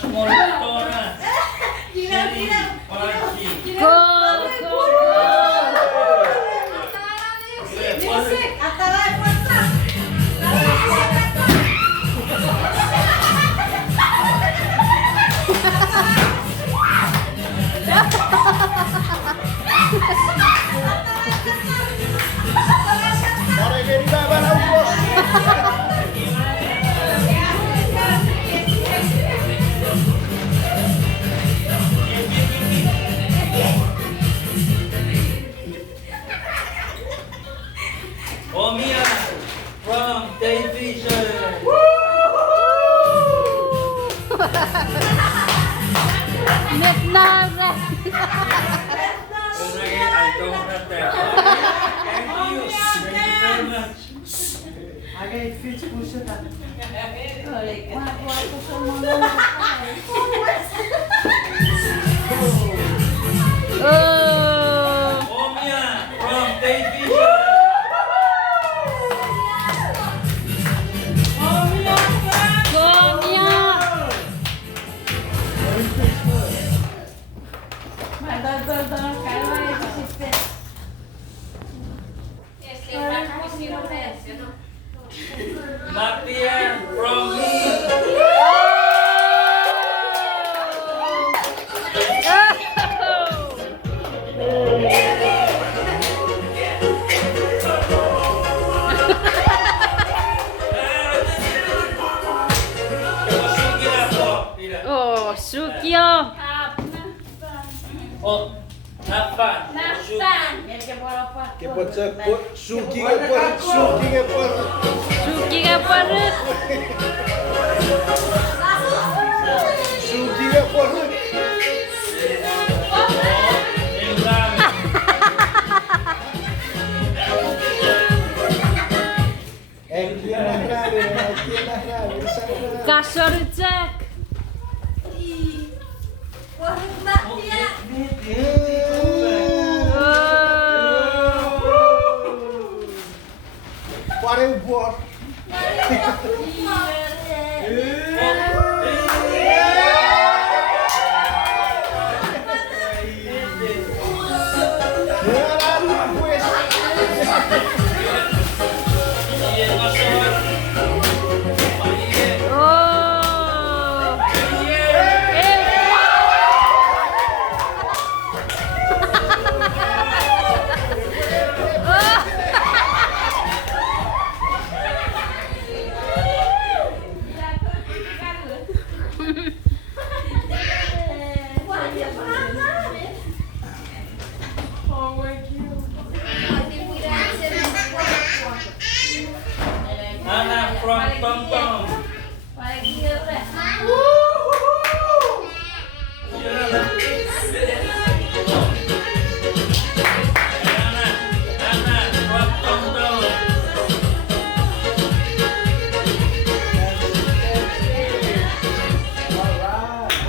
small restaurant. Sherry, Parachi. Go! Music! Ataray, puerta! Pare che arrivavano a un posto. Omia from television. Vietnam! I don't have that. Thank you. Thank you very much. Agay, fish puso ta. Oh! Omia from television. Gomya! Martia from me. Oh, Sukyo! Oh, Nafan. Che può essere succhi che può. Suki nga parut! Succhi che può. Chi è la grave, Kasorujak! Pare un po'. Oh! Anna from Tom Tom. Anna from Tom Tom.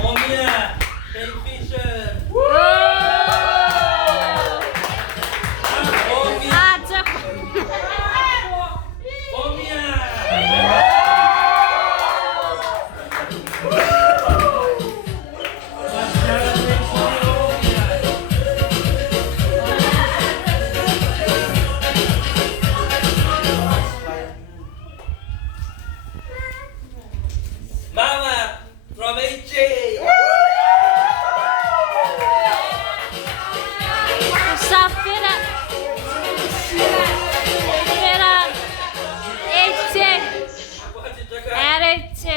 Omia television. Omia. Ajak! Omia. Mama from HJ. Safira! Safira! Eche! Ereche!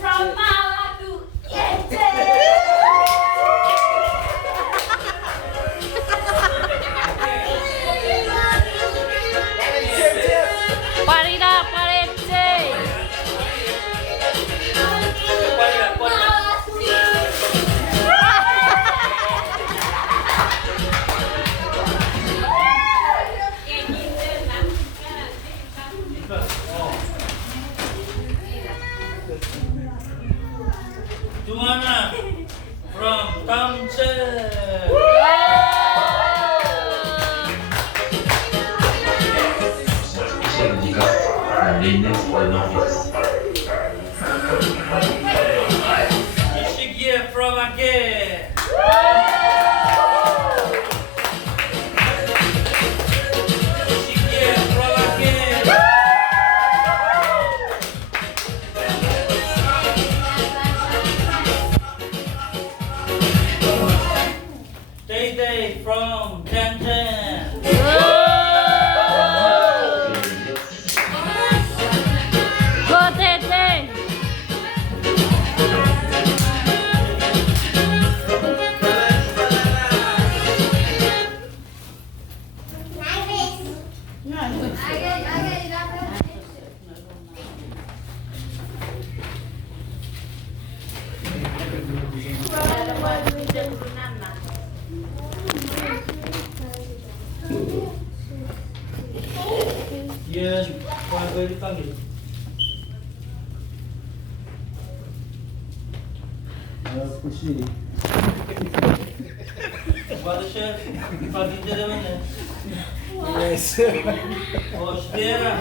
From Mala to Parida pareche! Juana from Townshend. Sergica, Marines, Colombias. Day from Jan Jan. Go Tete. Yan, bago dipanggil. Aku sih. Baru siya, pagkita naman eh. Yes. Oh, espera.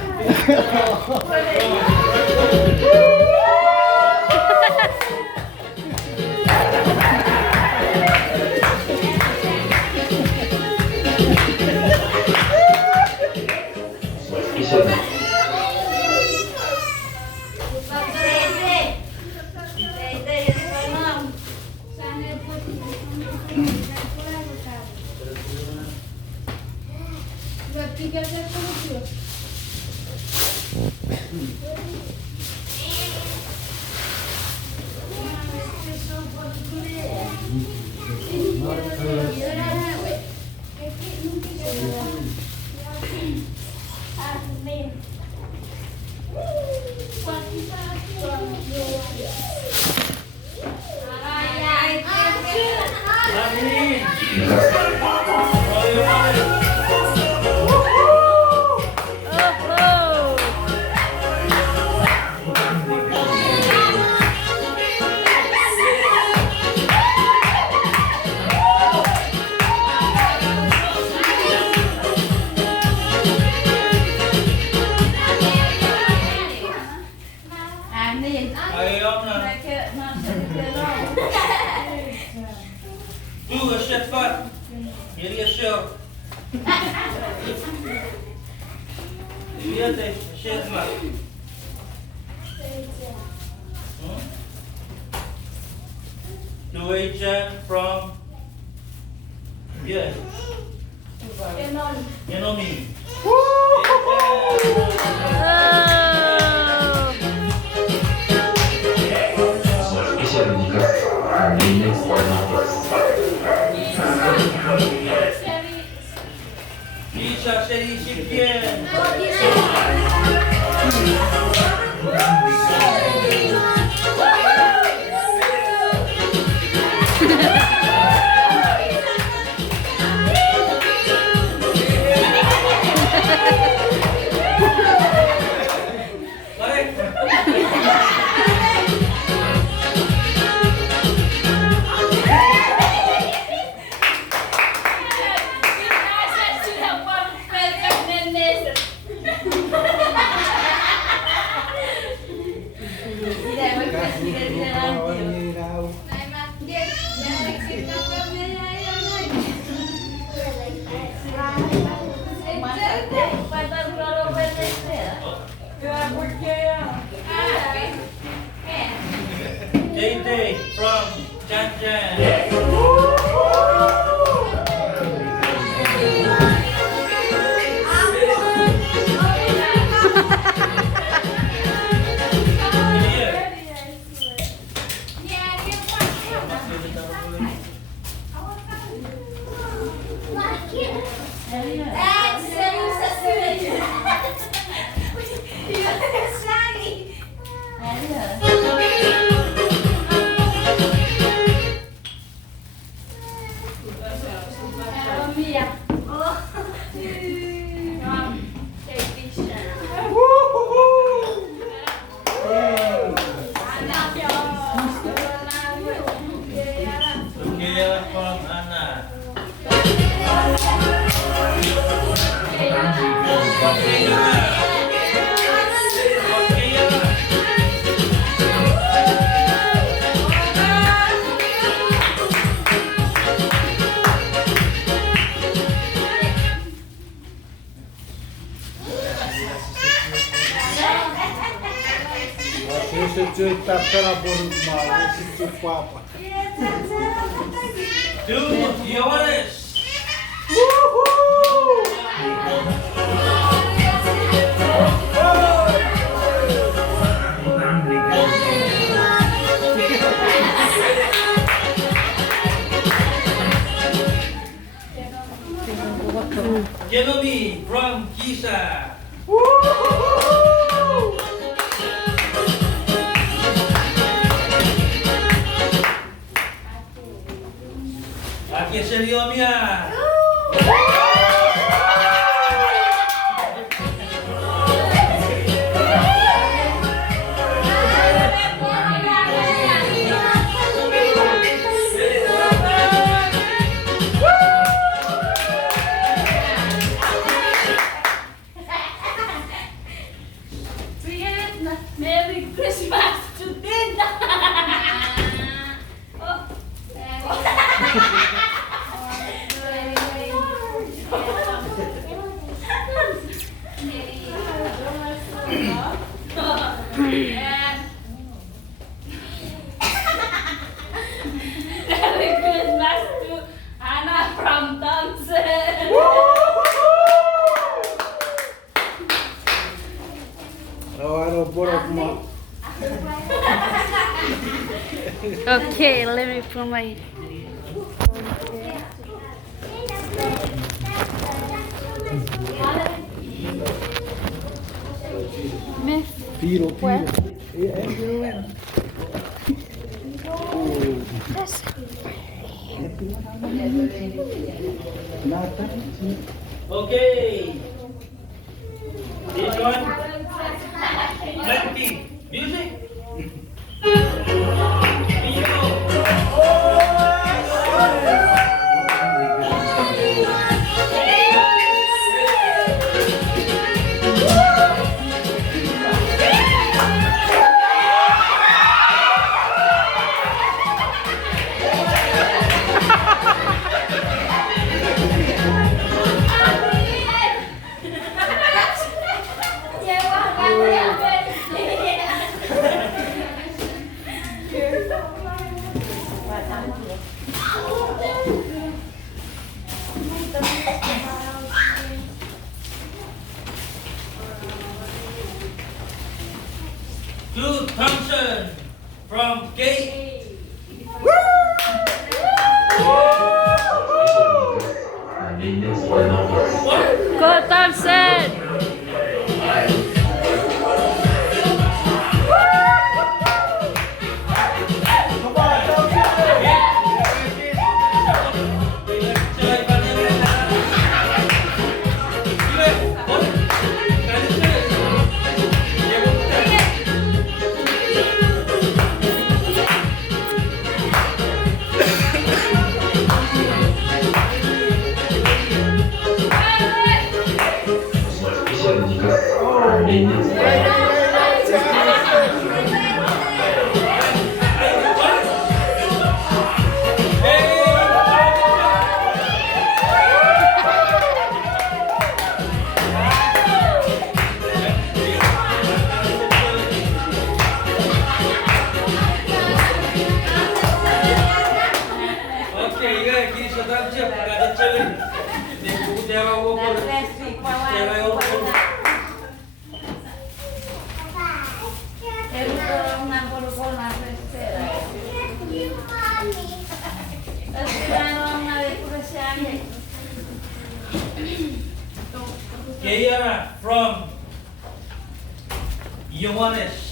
Ayaw na. Du, chef fat. Geri yaşıyor. Yete, chef ma. Norwegian from yeah. Yenomi. Isha Sheri Shipien. Day from Jan Jan. Você está pela boca mal, esse seu papa. Dude, Johannes. Gelomi from Kisa. Ake Seriomia. Merry Christmas to Tinda! Merry Christmas to Anna from Thompson! Oh, I don't put up my. Okay, let me put my. Miss, Tiro. Okay. This one. 20. Music. To Thompson from Kate. go Thompson! Kiara from Yohanes.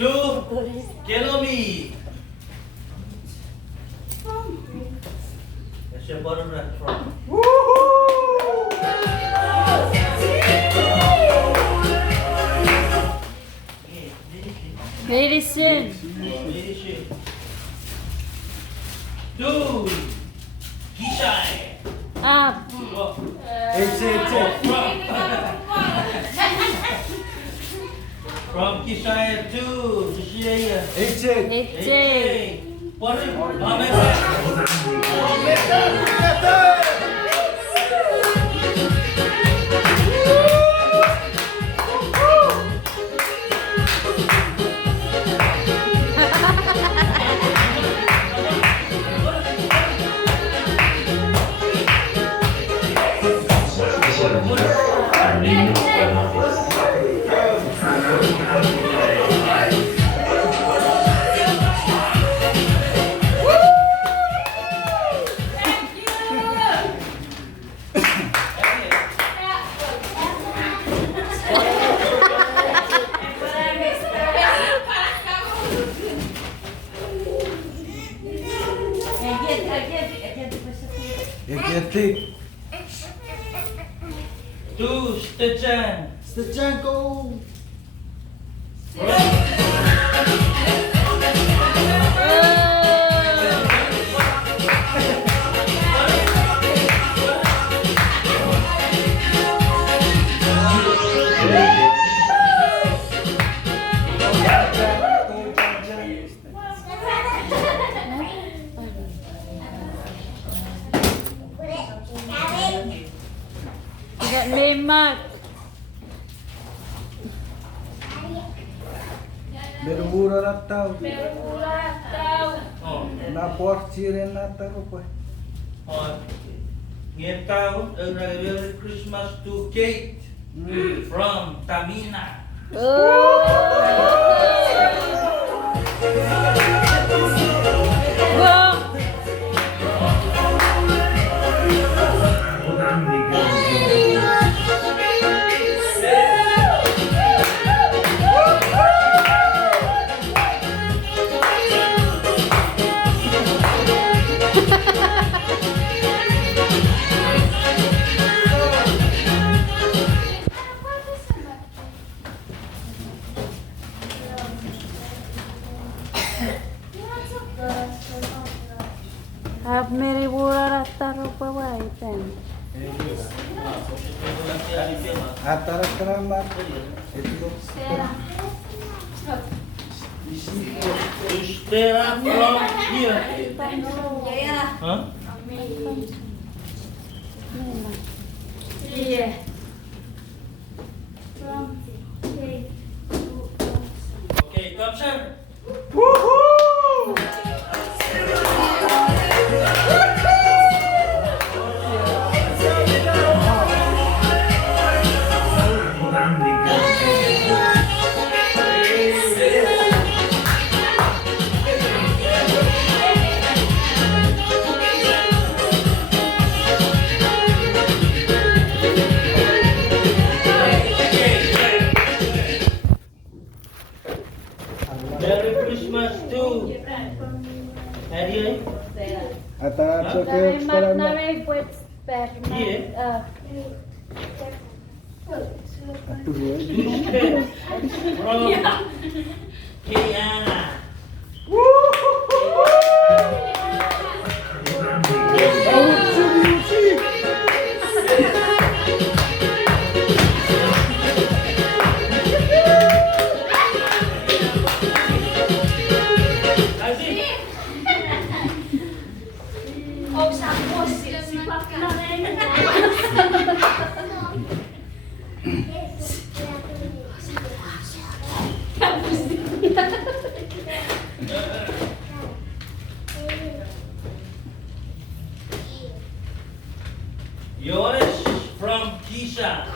To Kelomi. That's your bottom left from. Very soon. To Kishai. Up. From Kishai to Shishia. It's What? Eketik. Two, Stitchan. Stechanko. Got name mark. Bermura ratau. Murah tahu. Oh, Na porci Renata rupa. oh. Ngetaw, Merry Christmas to Kate from Tamina. Have Mary Wura Rata Rupa Waitan. Atara keramat. Itu. Stella from here. Huh? Yeah. Okay, come sir. Merry Christmas to Eddie. Atara Dari cekek mark keramat. nawe buat spare. Yeah. Atuh ya. From Kiana. Kasih. Oh, sapos. Sifat na rin. Yours from Kisha.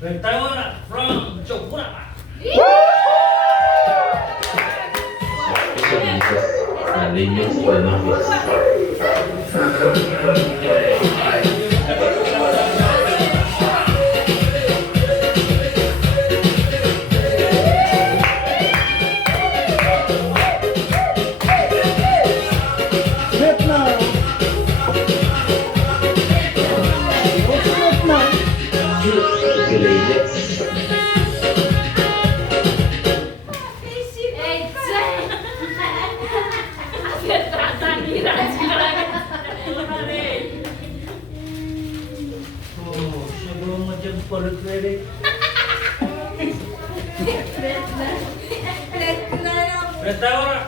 Bertawara from Jogura. Niños buenos. Vietnam. Vietnam. Oh, sebelum macam perkredit. Bertawara.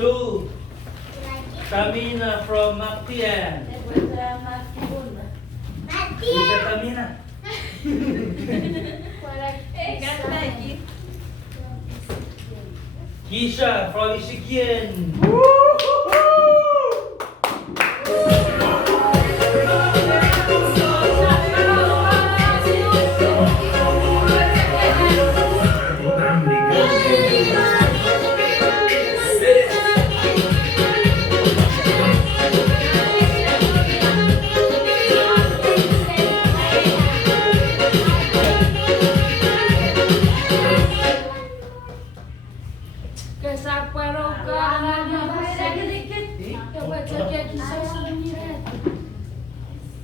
To Tamina from Mactian. Ika Tamina. Kisha from Isikian.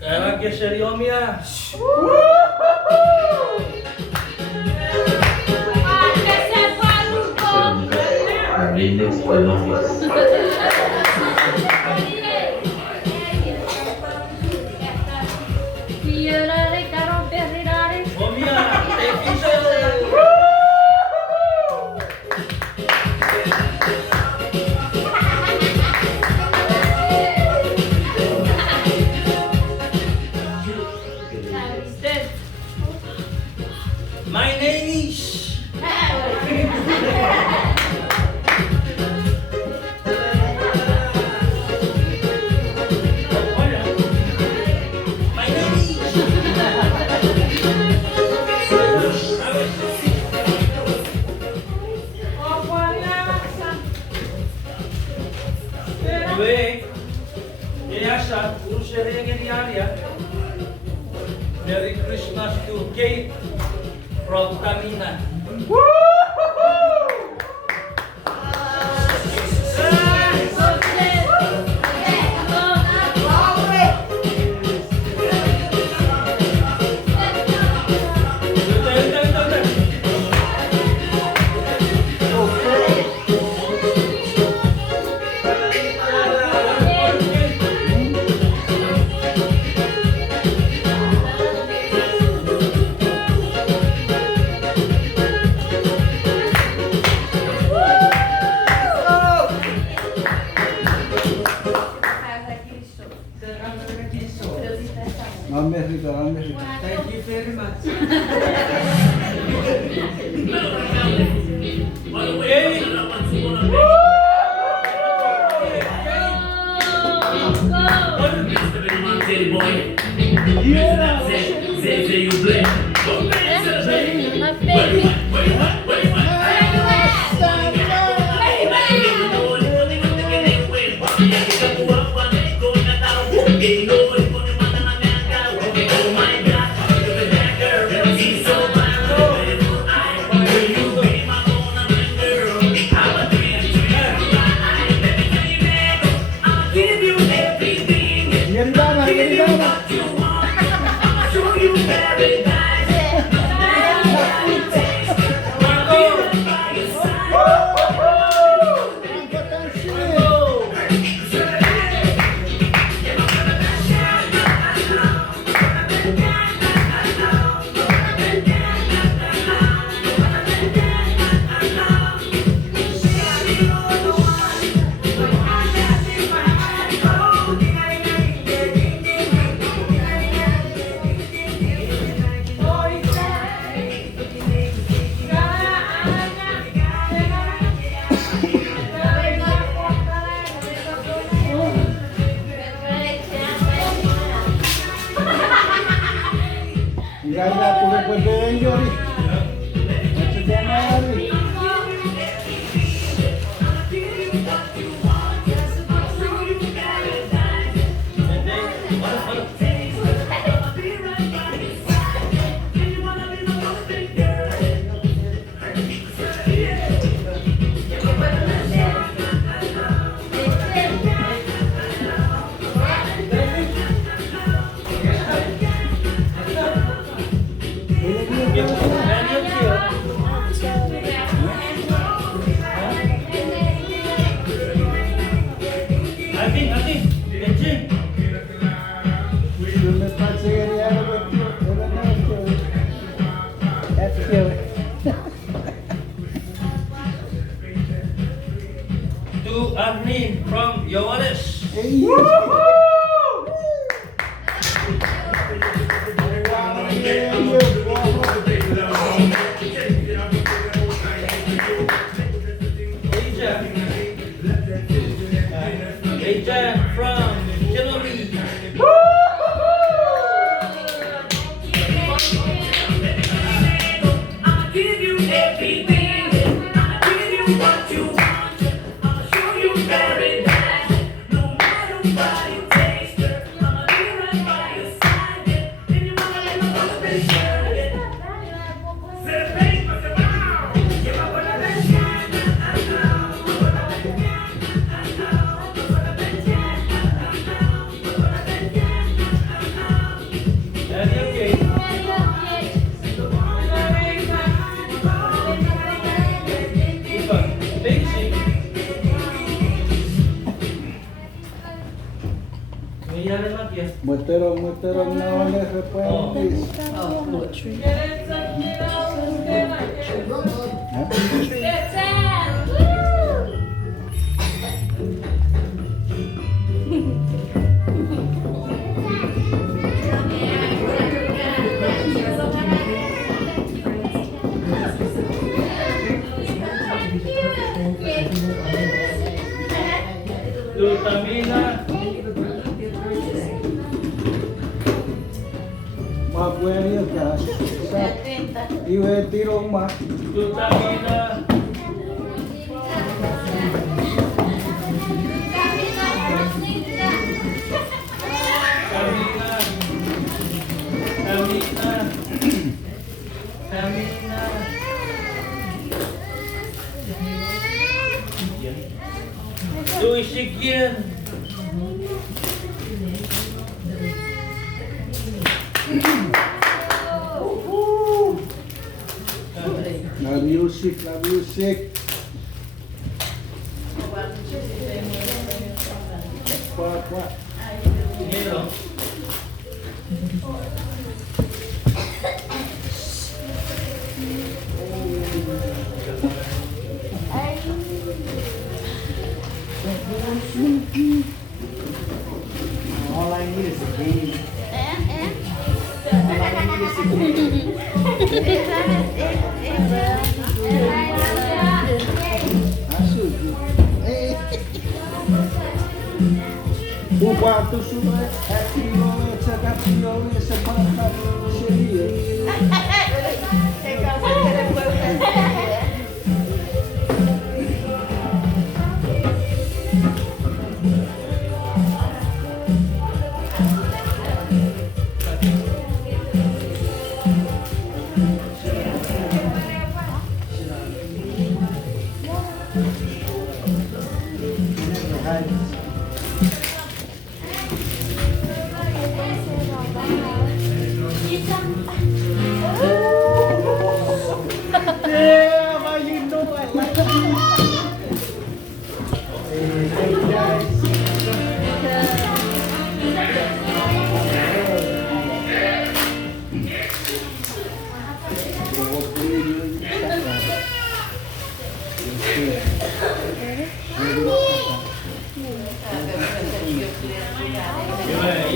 Kaya kaya Sheriomia. Linis de novios. Omia, thank you sir. My name is. My name is. Anyway, Yasha, Urusharega Diaria. Merry Christmas to Kate from Tamina. America. Thank you very much. Gaya pure pwede yun. Yes. To Arlene from Yowalis. Hey. Asia from Hillary. I'll give you everything. I'll give you what you want. I'll show you paradise. No matter what it takes, girl. I'ma be right by your side. Yeah. If you wanna let me know, then sure. Yeah. Say the pain, but the wow. Give up on the best time. Daddy, okay. Iba, Daisy. Nangyayari lang yan. Muterong naman na sa puwes. Lutamina. Mga buwan ka. Iwe tirong ma. Lutamina. Tamina. Tamina. Tamina. Tuisigyan. La music, la music. What? Hello. All I need is a game. All I need is a game. Asu. Bubato suwe, atiro, sakatiro, sepaka, serie. Yeah, but you know I like it. Hey guys.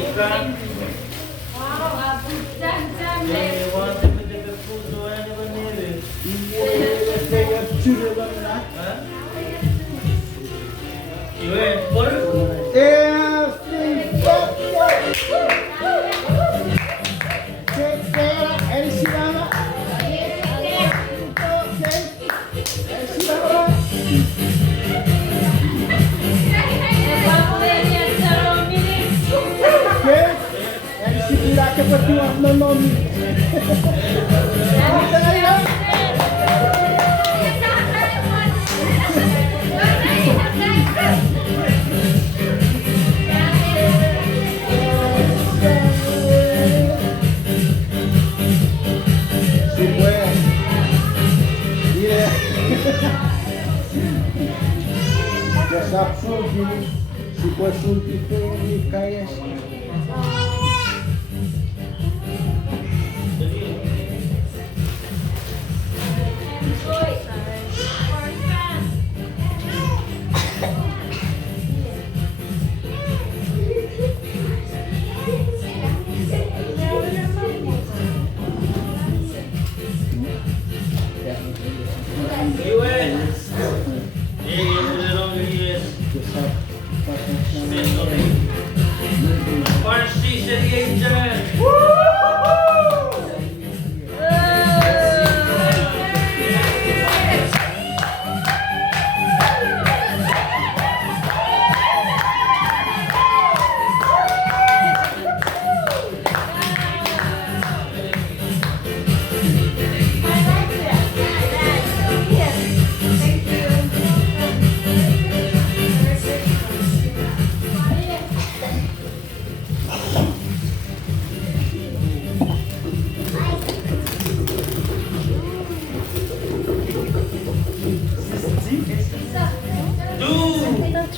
Ikan. They want to put the food so I never need it. Huh? You went for it? Si può sulti kaya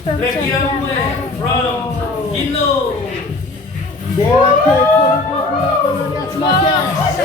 Requiramwe from Gino. Derate Polugula Smash.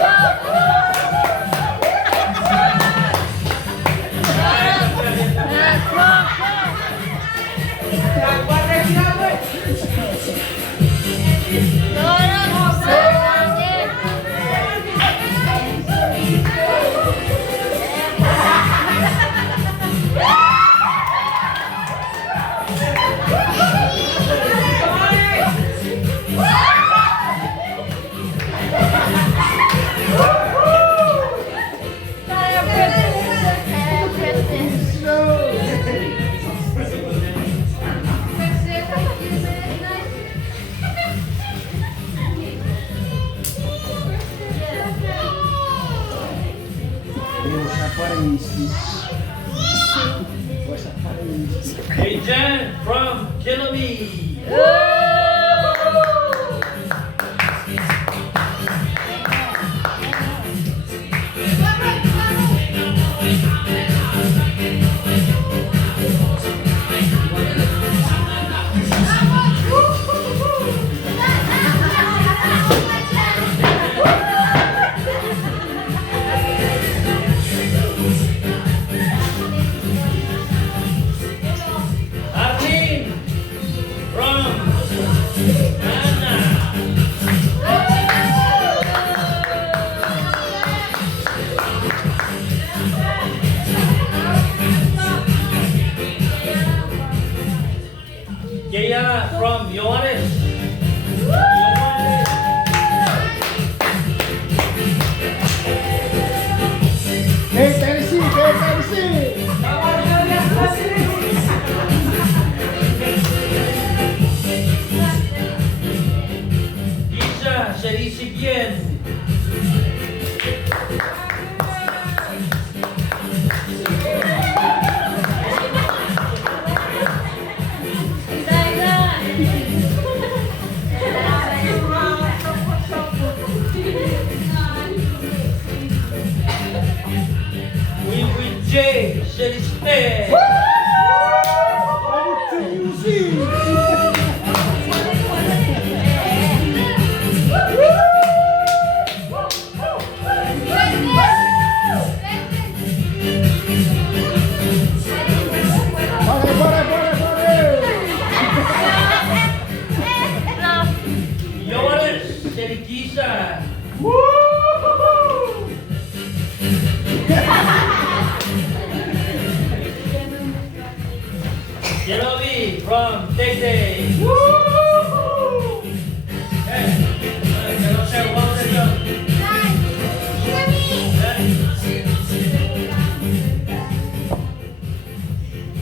Deus aparece. Deus aparece. Agent from Kennedy. Arlene from Ghana. Gaya from Johannes. Hey, Tennessee, hey, Tennessee. Isha Sherisikian. With J Sheriste. Over to you, Z. Johannes Sherikisa. Jerobi from Tete. Hey, que no se aguante yo.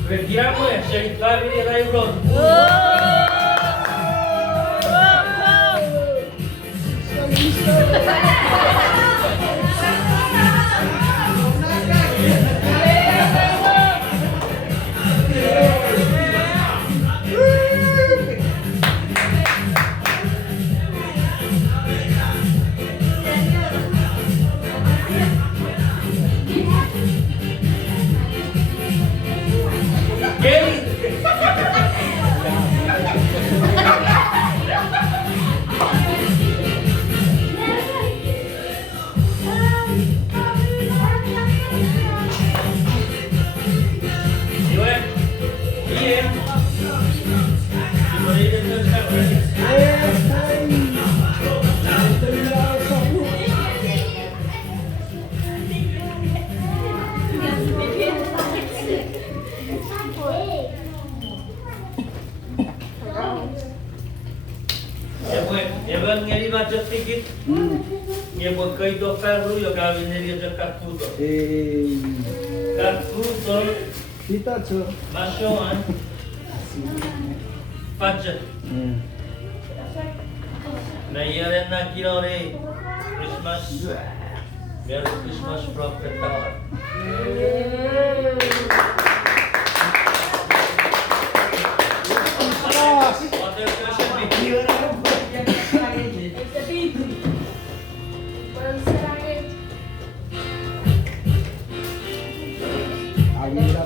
Retiramos el Sherikari de Rayron. Ya bang ngeri macam sedikit. Ya buat kau itu perlu ya kawin dia cakap puto. Kaputo Kita tu. masuk Pacat. Na iya na kinore Christmas. Merry Christmas from Ketawa. Other question me. Agora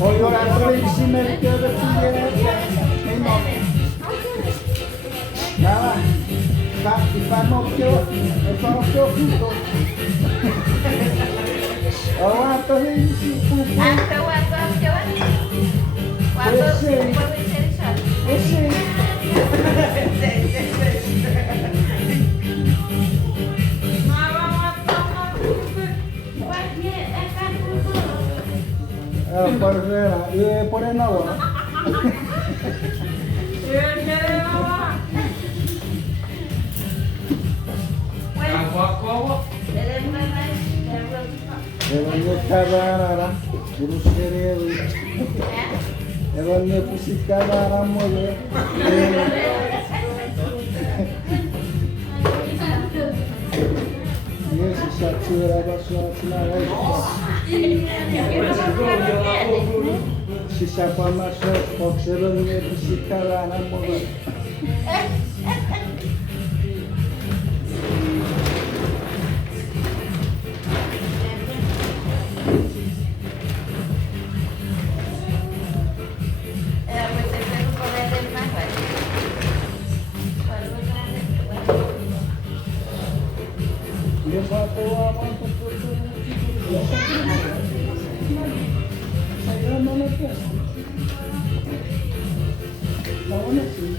Hoy ora bellissima il chiede e no. Nada, ti fanno occhio e fa occhio tutto. Aguanta bellissimo, pupu. E sì. Parcera, y ponen agua. Evangel kabarara, burus kerewi. Evangel pusik kabara mole. Yesus satsura baswa tslara. Si siapa masuk, kok Evangel pusik kabara mole. Dia satu apa untuk saya mana kes? Mana sih?